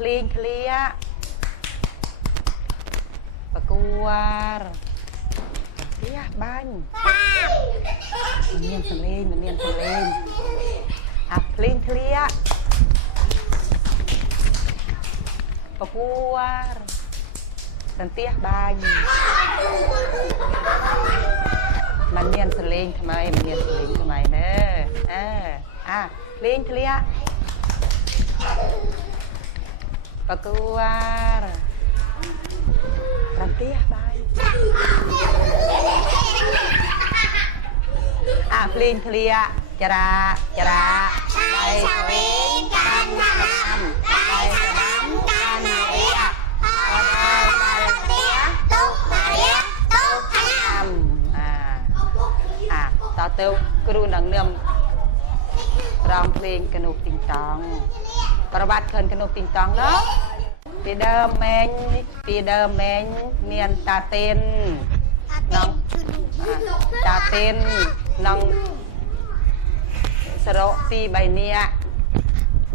ភ្លេងឃ្លាបកួរវាបាញ់មិនមានសលេងមិនមានសលេងអាភ្លេងឃ្លាបកួរសន្ទះបាញ់មិនមានសលេងថ្មីមិនមានសលេងថ្មីណែអើអាភ្លេងឃ្លា បកួរប្រទេសបាយអាភ្លេងធ្លាចរាចរាដៃឆ្វេងកាន់តាមដៃស្ដាំកាន់រៀកអត់ដល់ដល់ផ្ទះទុកមករៀកទុកតាមអាអាតទៅគ្រូនឹងនឹមរំភ្លេងកនុកទីងតង់ ប្រវត្តិខិនកនុកទីងតងឡោពីដើមម៉ែងពីដើមម៉ែងមានតាតេនតាតេនតាតេននឹងសរោទី3នាក់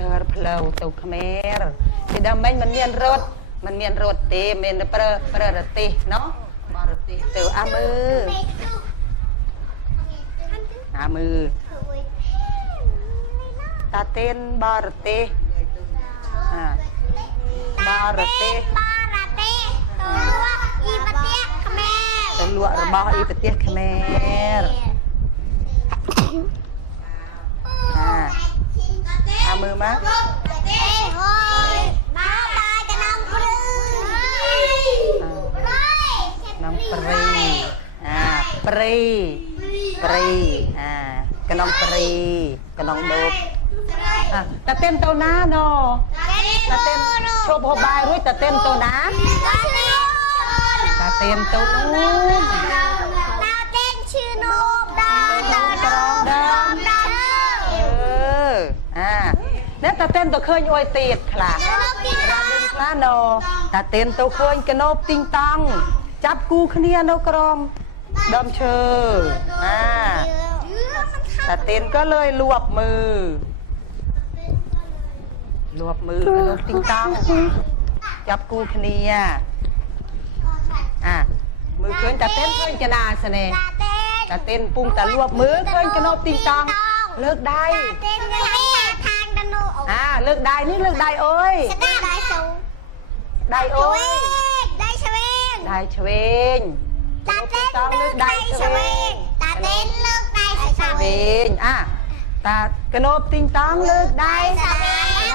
ដើរផ្លូវទៅខ្មែរពីដើមម៉ែងមិនមានរត់មិនមានរត់ទេមានប្រើប្រើរទេសណោះបរទេសទៅអាមើអាមើតាតេនបរទេស បរទេសបារ៉ាទេទៅលក់អ៊ីប្រទេសខ្មែរទៅលក់របស់អ៊ីប្រទេសខ្មែរអាអាមើលមកទេហូយបាបាយកណ្ដងព្រឺនំព្រីអាព្រីព្រីអាកណ្ដុងព្រីកណ្ដុងដូបអាតាទេនទៅណាណូ តាទេនឈប់ហូបបាយរួចតាទេនទៅណាតាទេនទៅនោះដល់ទេឈឺនោមដល់ដល់ក្រងដើមអឺអានេះតាទេនទៅឃើញអួយទៀតខ្លះរ៉ាមីខ្លះណូតាទៀនទៅឃើញកណូបទីងតង់ចាប់គូគ្នានៅក្រមដើមឈើអាតាទៀនក៏លើយលួបមើល លួបមើលលោកទីតង់ចាប់គូគ្នាអាមើលឃើញតាទេនឃើញចណាសនេតាទេនពុំតាលួបមើលឃើញចណប់ទីតង់លើកដៃអាលើកដៃនេះលើកដៃអើយដៃសូដៃអូយដៃឆ្វេងដៃឆ្វេងតាទេនលើកដៃឆ្វេងតាទេនលើកដៃឆ្វេងអាតាកណប់ទីតង់លើកដៃឆ្វេង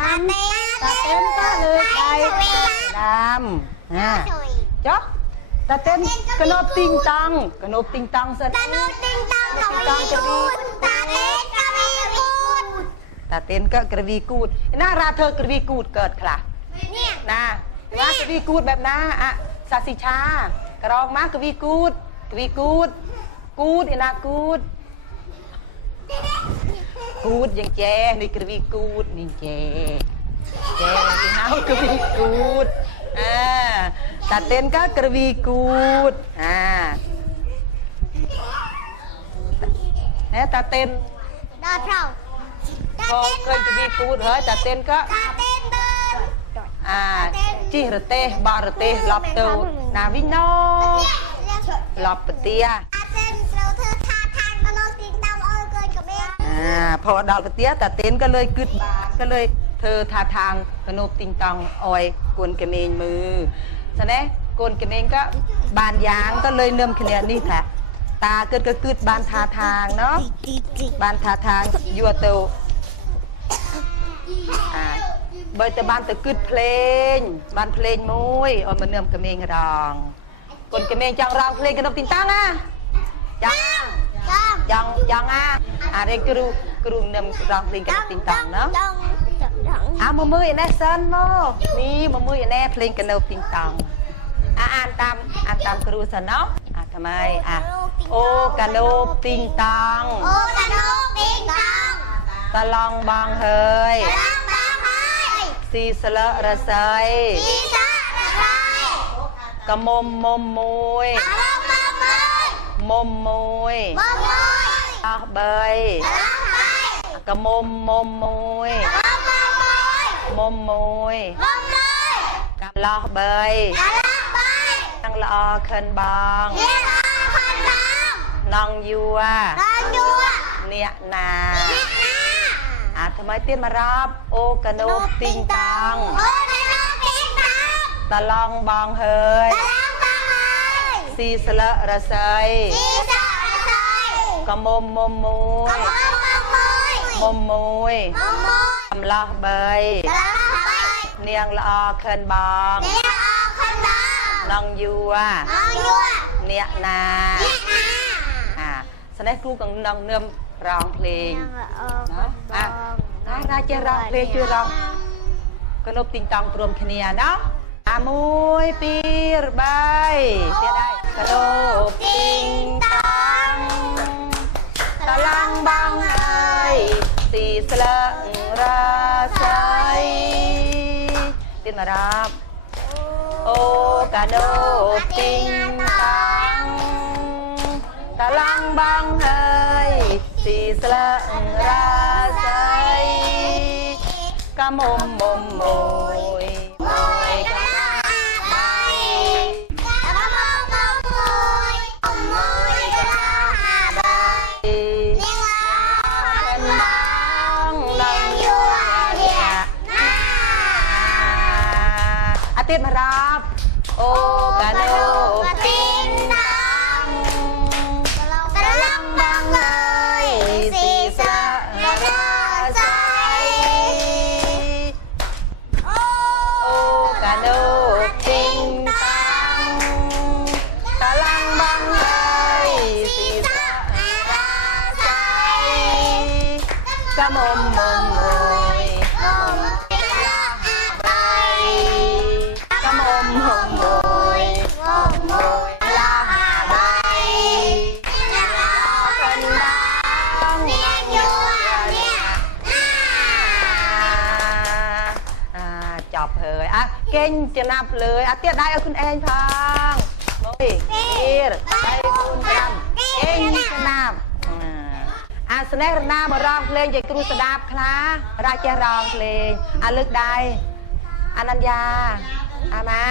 ปั๊มตะเต้นก็เลยไปดำนะจ๊อกตะเต้นกระนบติงตังกระนบติงตังสติกระนบติงตังกระวีกูดตะเต้นกระวีกูดตาเต้นก็กระวีกูดน่าราเธอกระวีกูดเกิดคละเนี่ยนะว่ากระวีกูดแบบน่าอะซาสิชากรองมากระวีกูดกระวีกูดกูดนากูด កើតខ្លះនេះណាណាកវីគូតបែបណាអសាស៊ីឆាក្រងមកកវីគូតកវីគូតគូតឯណាគូតគូតយ៉ាងចែនេះក្រវីគូតនេះចែចែគេហៅក្រវីគូតអាតាទេនក៏ក្រវីគូតអាណែតាទេនដល់ត្រូវខកឃើញក្រវីគូតហើយតាទេនក៏តាទេដើអាជីរទេសបរទេសឡប់ទៅណាវិញណូឡប់ប្រទេសតាទេត្រូវ พอดาวเตี้ยแต่เต้นก็เลยกึดบาก็เลยเธอทาทางขนบติงตองออยกวนกระเมงมือฉะนั้นกวนกระเมงก็บานยางก็เลยเนิ่มคเแนนนี่แหละตาเกิดก็กึดบานทาทางเนาะบานทาทางยัวเตวเบอยแต่บานแต่กึดเพลงบานเพลงมุ้ยเอามาเนิ่มกระเมงร้องกวนกระเมงจังร้องเพลงกระนบติงตังอะจัง យ៉ាងយ៉ាងអាអារៀងគ្រូគ្រូនឹមស្រស់លីងកទីតាំងណាអាមកមើលឯនេះសិនមកនេះមកមើលឯនេះភ្លេងកណូទីតាំងអាអានតាមអានតាមគ្រូសិនណោះអាថ្មៃអាអូកណូទីតាំងអូកណូទីតាំងតឡងបងហើយតឡងបងហើយស៊ីស្លឹករស័យស៊ីស្លឹករស័យកមុំមុំមួយអារមមុំមួយមុំមួយមុំមួយ កំឡោះបីនឹងល្អខិនបងនងយួរអ្នកណាអាថ្មីទៀតមករាប់អូកណូបទីងតង់តឡងបងហើយស៊ីស្លឹករស័យ កមុំមុំមួយមុំមួយកំឡោះបីនាងល្អខិនបងនងយួរអ្នកណាអាស្នេះគ្រូកំណងនឹមរងភ្លេងណារាជារងភ្លេងជួយរងកណប់ទីងតង់ព្រមគ្នាណាអាមួយពីរបីទៀតហើយកណប់ទីងតង់តឡាំង បងអើយទីស្លឹករស័យទៀតមករាប់អូកណប់ទីងតង់តឡាំងបងអើយទីស្លឹករស័យកមុំមុំមួយមួយ អាទៀតមករា គេងចំណាប់លើអាទៀតដៃឲ្យខ្លួនឯងផង1 2 3 4 5គេងចំណាប់អាស្នេហ៍រណាបរងភ្លេងជាគ្រូស្ដាប់ខ្លារាជះរងភ្លេងអាលើកដៃអនន្យាអាម៉ា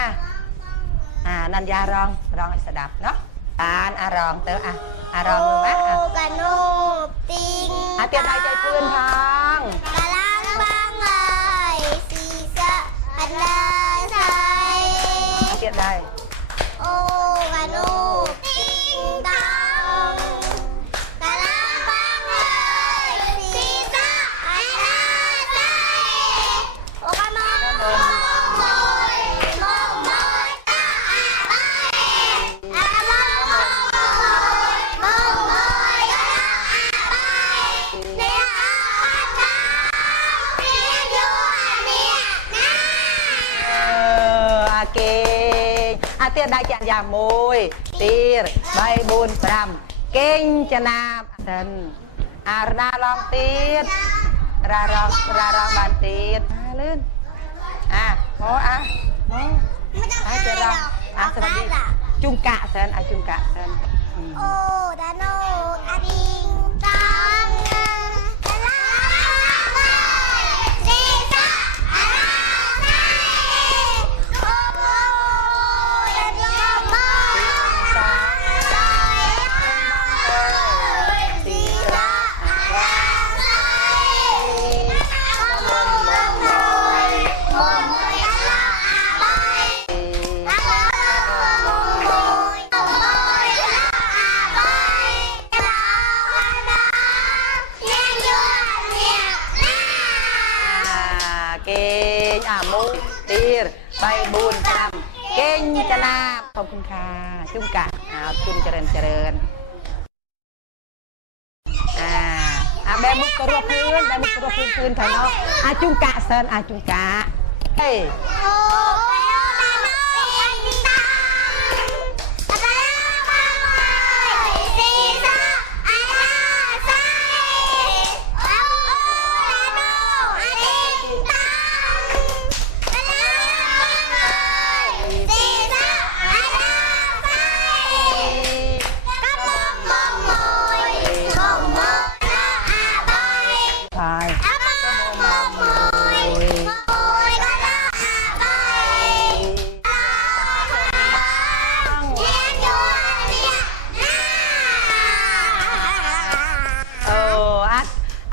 អាអនន្យារងរងឲ្យស្ដាប់ណោះបានអារងទៅអាអារងមើលណាអូកាណូទីងអាទៀតដៃចៃពឿនផង គេងអាទៀតដៃចាក់យ៉ាមួយទៀត3 4 5គេងចំណាប់សិនអារណាឡងទៀតរារងរារងបានទៀតអាលឿនអាអូអាមកអាចេះរងអាស្វាឌីជុំកាក់សិនអាជុំកាក់សិនអូដាណូ អាមូទៀរ3 4 5កេងចនាសូមគុណខាជុំកាអោជុំច្រើនច្រើនអាអាបែមុខក៏រស់ខ្លួនបែមុខក៏រស់ខ្លួនខ្លួនខាងនោះអាជុំកាសិនអាជុំកាហេ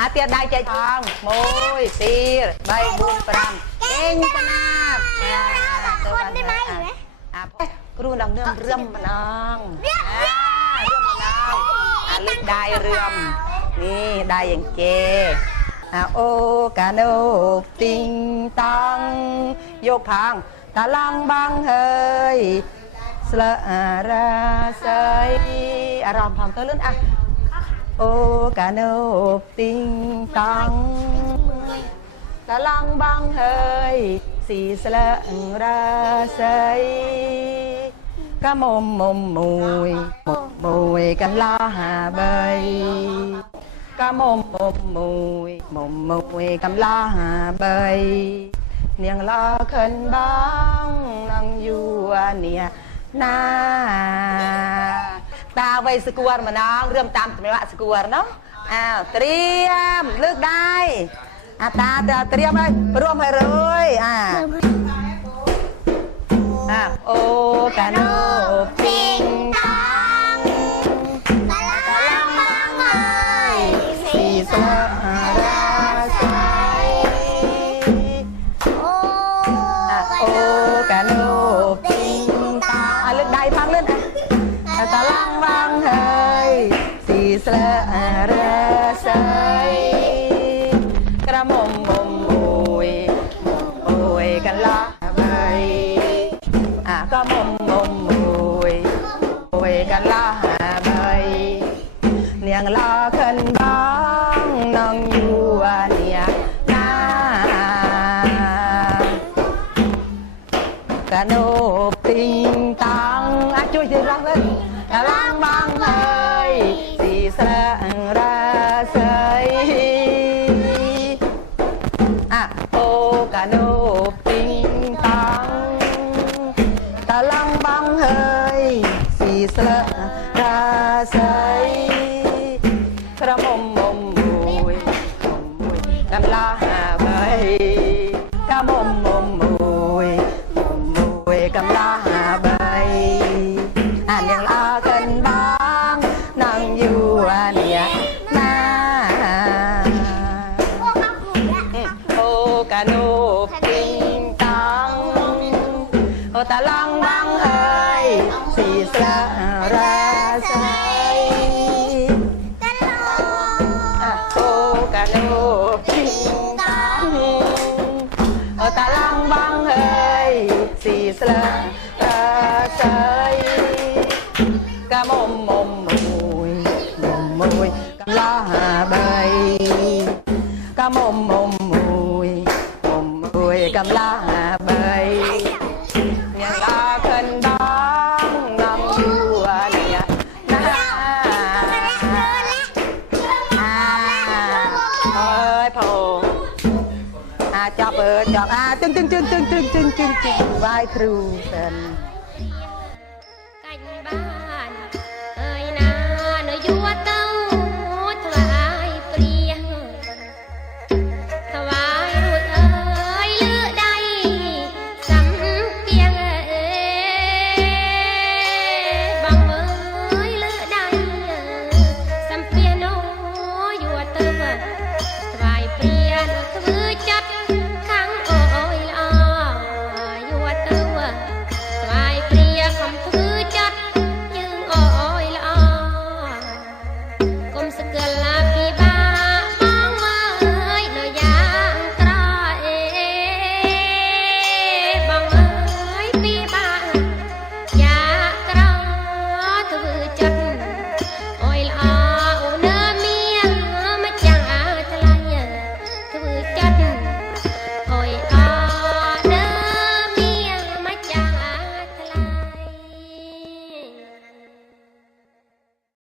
អាទៀតដៃចែកផង1 2 3 4 5កេងកណាទៅបានអាគ្រូដល់នឿមរឹមម្ដងអារឹមម្ដងអាលឹកដៃរឹមនេះដៃយ៉ាងគេអាអូកាណូទីងតង់យកផងតាឡងបងហើយស្លអរាស័យអារម្មណ៍ផងទៅលឿនអា โนติงตังยกทางตะลังบังเฮยสละอาราใสอารามพามเตอร์ลื่นอะโอกาโนติงตังตะลังบังเฮยสีสละราใสกะมมมมมวยมมมวยกันลาหาใบกะมมมมมวยมมมวยกันลาหาใบเนียงลาเคินบ้างนังอยู่อันเนี่ยนา តាវ័យសគួរម្ដងរឿមតាមចម្លាក់សគួរណោះអាត្រៀមលើកដៃអាតាត្រៀមហើយរួមហើយរួយអាអាអូកាណូពីង resai างไร មួយឡាបីកាមុំមុំមួយមុំមួយកំឡាបីអ្នកឡាកិនដងងំយូរអ្នកណាអើយផោអាចាប់អើចាប់អាជឹងជឹងជឹងជឹងជឹងជឹងជឹងវាយគ្រូសិន